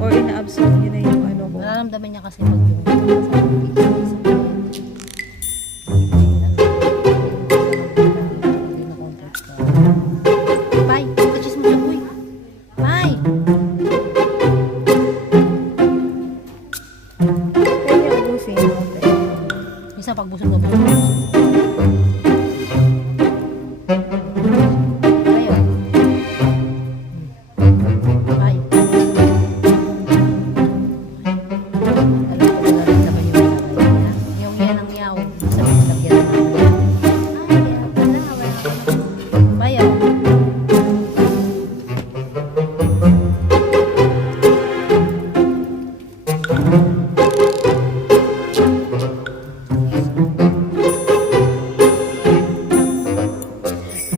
Or ina-absorb niya na yung ano ko. Nararamdaman niya kasi pag yung